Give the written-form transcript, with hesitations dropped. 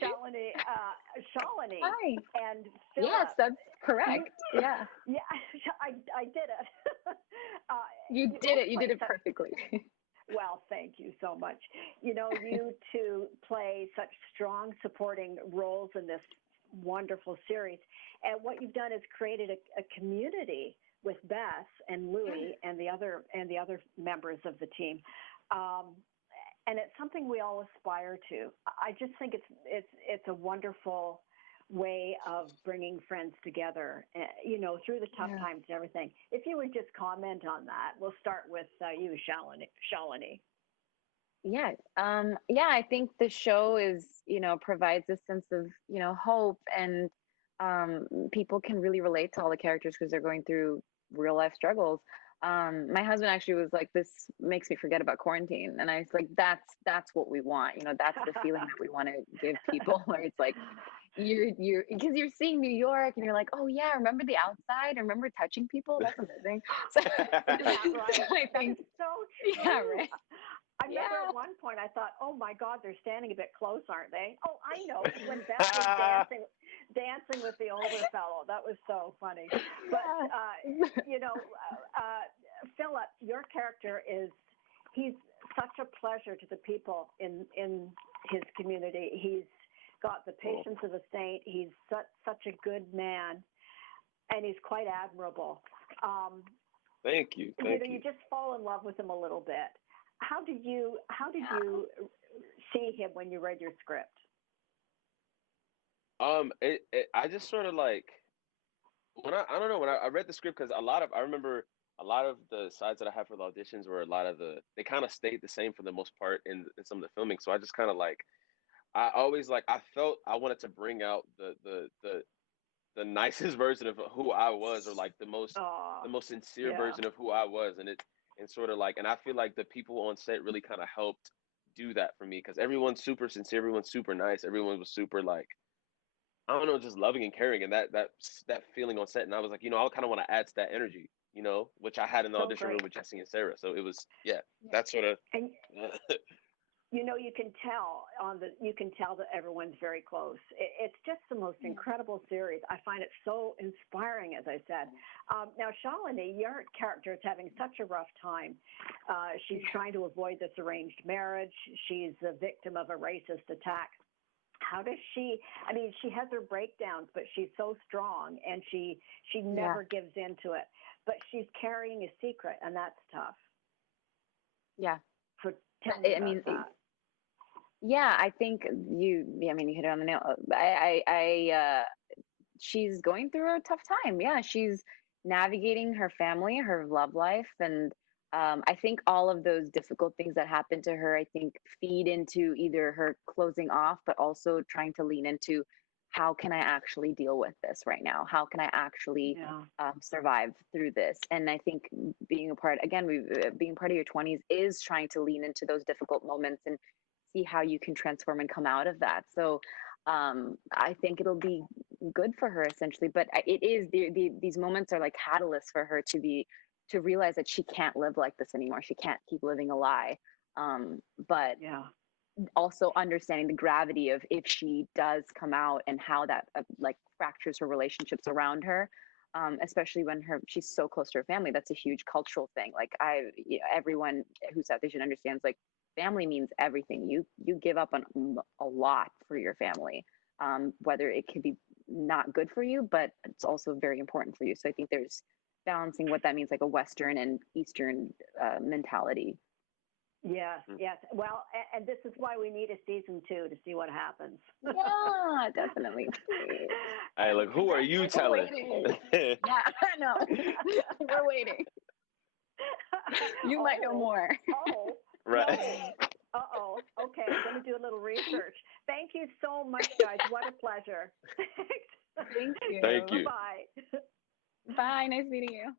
Shalini Hi. and Phillip. Yes, that's correct. Yeah. Yeah, I did it. You did it. You did it perfectly. Well, thank you so much. You two play such strong supporting roles in this wonderful series. And what you've done is created a community with Beth and Louie and the other members of the team. And it's something we all aspire to. I just think it's a wonderful way of bringing friends together, through the tough times and everything. If you would just comment on that, we'll start with you, Shalini. Yeah. I think the show is, provides a sense of, hope, and people can really relate to all the characters because they're going through real life struggles. My husband actually was like, this makes me forget about quarantine. And I was like, that's what we want. That's the feeling that we want to give people, where it's like, because you're seeing New York and you're like, oh yeah, remember the outside? Remember touching people? That's amazing. So, Right. so I think, so true. yeah, right. I remember at one point I thought, oh my God, they're standing a bit close, aren't they? Oh, I know, when Beth was dancing with the older fellow. That was so funny. But, Phillip, your character he's such a pleasure to the people in his community. He's got the patience of a saint. He's such a good man, and he's quite admirable. Thank you. You just fall in love with him a little bit. How did you see him when you read your script? I just sort of like, when I don't know, when I read the script, because I remember a lot of the sides that I have for the auditions were they kind of stayed the same for the most part in some of the filming. So I just kind of like, I always like, I felt I wanted to bring out the nicest version of who I was, or like the most sincere version of who I was. And sort of like, and I feel like the people on set really kind of helped do that for me, because everyone's super sincere, everyone's super nice, everyone was super like, I don't know, just loving and caring, and that feeling on set. And I was like, I kind of want to add to that energy, which I had in the audition room with Jesse and Sarah. So it was, that's sort of. And you can tell that everyone's very close. It's just the most incredible series. I find it so inspiring, as I said. Now, Shalini, your character is having such a rough time. She's trying to avoid this arranged marriage. She's a victim of a racist attack. How does she has her breakdowns, but she's so strong, and she never gives into it. But she's carrying a secret, and that's tough. Yeah. So tell me about that. Yeah, I think you hit it on the nail. She's going through a tough time. Yeah, she's navigating her family, her love life, and I think all of those difficult things that happen to her, I think, feed into either her closing off, but also trying to lean into, how can I actually deal with this right now? How can I actually survive through this? And I think being part of your 20s is trying to lean into those difficult moments and see how you can transform and come out of that. So I think it'll be good for her, essentially. But it is these moments are like catalysts for her to realize that she can't live like this anymore. She can't keep living a lie. But also understanding the gravity of if she does come out, and how that like fractures her relationships around her. Especially when she's so close to her family. That's a huge cultural thing. Like everyone who's South Asian understands, like, family means everything. You give up on a lot for your family, whether it could be not good for you, but it's also very important for you. So I think there's balancing what that means, like a Western and Eastern mentality. Yes. Well, and this is why we need a season 2 to see what happens. Yeah, definitely. Hey, look, who are you telling? Yeah, I know. We're waiting. You might know more. Oh. Right. Uh-oh. Okay, I'm going to do a little research. Thank you so much, guys. What a pleasure. Thank you. Thank you. Bye. Bye. Nice meeting you.